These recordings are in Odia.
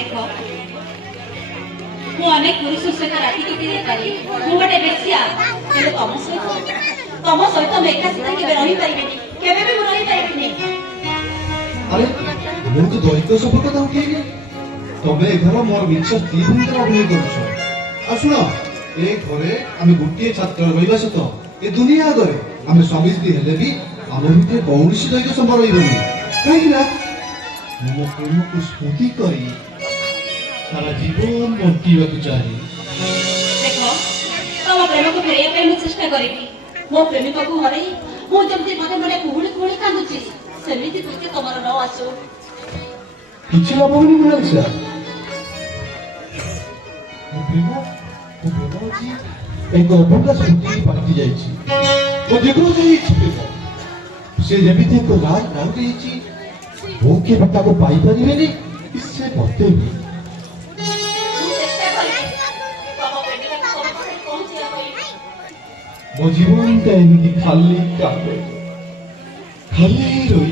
देखो ମୁଁ ଅନେକ ପୁରୁଷ ସହିତ ରାତି କେତେ ପାରି ମୁଁ ଗୋଟେ ବେଶ୍ୟା କିନ୍ତୁ ତମ ସହିତ ମୁଁ ଏକା ସହିତ କେବେ ରହିପାରିବିନି କେବେ ବି ମୁଁ ରହିପାରିବିନି। আরে ମୁଁ ତ ଦୈତ ସବୁ କଥା ଉଠେଇଲି ତମେ ଏ ଘର ମୋର ମିଛ ସ୍ତ୍ରୀ ଭୂମିକାରେ ଅଭିନୟ କରୁଛ। ଆଉ ଶୁଣ ଏ ଘରେ ଆମେ ଗୋଟିଏ ଛାତ୍ର ରହିବା ସତ ଏ ଦୁନିଆ ଆଗରେ ଆମେ ସ୍ୱାମୀ ସ୍ତ୍ରୀ ହେଲେ ବି ଆମ ଭିତରେ କୌଣସି ଦୈତ ସମ୍ଭବ ରହିବନି। କାହିଁକି ନା ମୁଁ ମୋ ପ୍ରେମକୁ ସ୍ମୃତି କରି ସାରା ଜୀବନ ବଞ୍ଚିବାକୁ ଚାହେଁ। ଦେଖ ତମ ପ୍ରେମକୁ ଫେରାଇବା ପାଇଁ ମୁଁ ଚେଷ୍ଟା କରିବି। ମୋ ପ୍ରେମିକକୁ ହରେଇ ମୁଁ ଯେମିତି ମନେ ମନେ କୁହୁଳି କୁହୁଳି କାନ୍ଦୁଛି ସେମିତି ଟିକେ ତମର ନ ଆସୁ। କିଛି ଲାଭ ହଉନି ମନାଲିସା। ମୋ ପ୍ରେମ ଅଛି ଏକ ଅଭୁଲା ସ୍ମୃତି ପାଲଟି ଯାଇଛି। ମୋ ଯେକୌଣସି ହେଇଛି ପ୍ରେମ ସେ ଯେମିତି ଏକ ରାଜ ନାଉଟି ହେଇଛି ମୁଁ କେବେ ତାକୁ ପାଇପାରିବେନି ସେ ମତେ ବି। ମୋ ଜୀବନଟା ଏମିତି ଖାଲି କାନ୍ଦେ ଖାଲି ରହିଯିବ।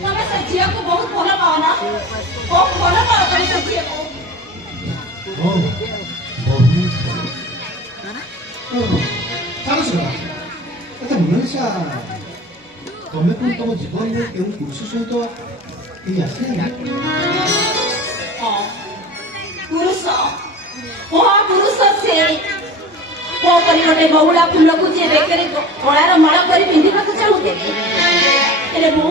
ତମେ ସେ ଝିଅକୁ ବହୁତ ଭଲ ପାଅ ନା ବହୁତ ଭଲ ପାଅ ତମେ ସେ ଝିଅକୁ। ଆଚ୍ଛା ମନାଲିସା ତମେ କଣ ତମ ଜୀବନରେ କେଉଁ ପୁରୁଷ ସହିତ କେହି ଆସିଲେ? ପୁରୁଷ ମହାପୁରୁଷ ସେ ମୋ ପରି ଗୋଟେ ବହୁଳା ଫୁଲକୁ ଯିଏ ବେକରେ କଳାର ମାଳ କରି ପିନ୍ଧିବାକୁ ଚାହୁଁଥିଲି ହେଲେ ମୁଁ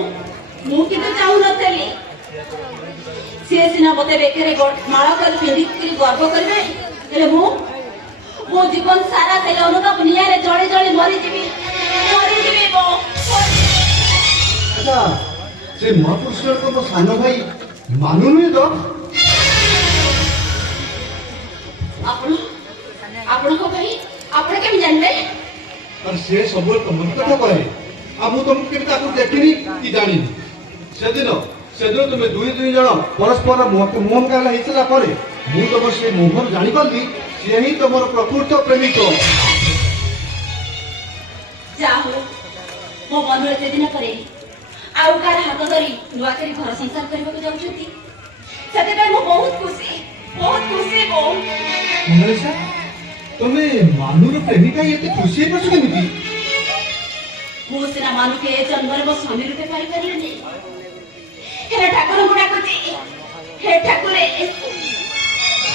କିନ୍ତୁ ଚାହୁଁନଥିଲି। ସିଏ ସିନା ମତେ ବେକରେ ମାଳ କରି ପିନ୍ଧିକି ଗର୍ବ କରିବେ ହେଲେ ମୁଁ ମୋ ଜୀବନ ସାରା ସେଇ ଅନୁତାପ ନିଆଁରେ ଜଳି ଜଳି ମରିଯିବି। ଆଚ୍ଛା ସେ ମହାପୁରୁଷଙ୍କ ମୋ ସାନ ଭାଇ ମାନୁ ନୁହେଁ ତ? ଆପଣଙ୍କ ଭାଇ ଆପଣ କେମିତି ଜାଣିଲେ? ସେ ସବୁବେଳେ ତମ କଥା କହେ ଆଉ ମୁଁ ତମକୁ କେବେ ତାକୁ ଦେଖିନି କି ଜାଣିନି। ସେଦିନ ତୁମେ ଦୁଇ ଜଣ ପରସ୍ପର ମୁହଁ ମୁକାବିଲା ହେଇସାରିଲା ପରେ ମୁଁ ତମ ସେ ମୁହଁରୁ ଜାଣିପାରିଲି ସିଏ ହିଁ ତମର ପ୍ରକୃତ ପ୍ରେମିକ। ଯାହା ହଉ ମୋ ମନୁ ଏତେ ଦିନ ପରେ ଆଉ କାହାର ହାତ ଧରି ନୂଆ କରି ଘର ସଂସାର କରିବାକୁ ଯାଉଛନ୍ତି ସେଥିପାଇଁ ମୁଁ ବହୁତ ଖୁସି। ମନାଲିସା ତମେ ମାନୁର ପ୍ରେମିକା ଏତେ ଖୁସି ହେଇପାରୁଛ କେମିତି? ମୁଁ ସିନା ମାନୁକେ ଏ ଜନ୍ମରେ ମୋ ସ୍ୱାମୀ ରୂପେ ପାଇପାରିଲିନି ହେଲେ ଠାକୁରଙ୍କୁ ଡାକୁଛି ହେ ଠାକୁରେ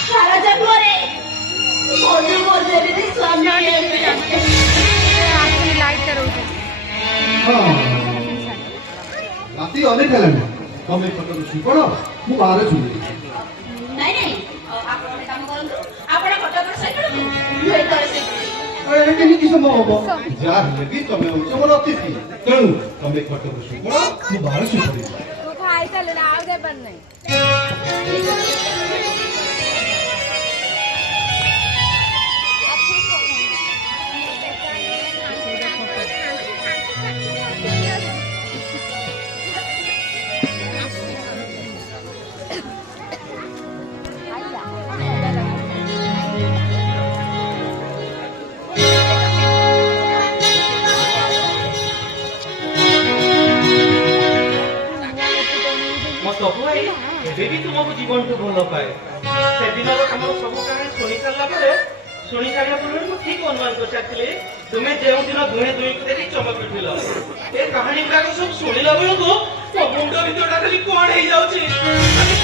ସାରା ଜନ୍ମରେ ଯେମିତି ସ୍ୱାମୀ ରାତି ଅନେକ ହେଲାଣି ତମେ ଫଟୋ ଶୁଣ ମୁଁ ବାହାରେ ଶୁଣିବି। ନାଇଁ ଆପଣ ଗୋଟେ କାମ କରନ୍ତୁ ଆପଣ ଫଟୋ ଶୋଇପଡ଼ନ୍ତୁ ମୁଁ ଏଇ ଘରେ ଶୋଇପଡ଼ିବି। କେମିତି ସମ୍ଭବ ହବ? ଯାହା ହେଲେ ବି ତମେ ହଉଛ ମୋର ଅତିଥି ତେଣୁ ତମେ ଫଟୋ ଶୁଣ ମୁଁ ବାହାରେ ଶୁଣିବି। ଏବେ ବି ତୁମକୁ ଜୀବନଠୁ ଭଲ ପାଏ। ସେଦିନର ତମର ସବୁ କାହାଣୀ ଶୁଣି ସାରିଲା ପୂର୍ବରୁ ମୁଁ ଠିକ ଅନୁମାନ କରିସାରିଥିଲି ତୁମେ ଯେଉଁଦିନ ଦୁହେଁ ଦୁହିଁକୁ ଦେଖି ଚମକ ଉଠିଲ। ଏ କାହାଣୀ ଗୁଡାକ ସବୁ ଶୁଣିଲା ବେଳକୁ ମୋ ମୁଣ୍ଡ ଭିତରଟା ଖାଲି କଣ ହେଇଯାଉଛି।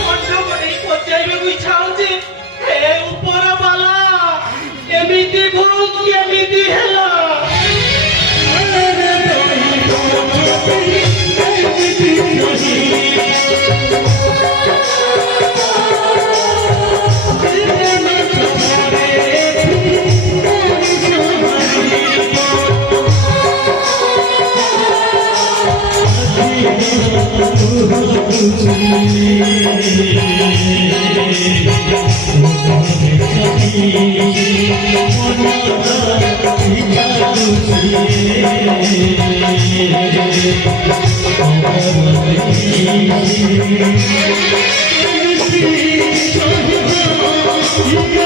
କଣ୍ଠ ପଟେଇ ପଚାରିବାକୁ ଇଚ୍ଛା ହଉଛି ହେ ଉପର ବାଲା ଏମିତି ଭୁଲ କେମିତି ହେଲା? You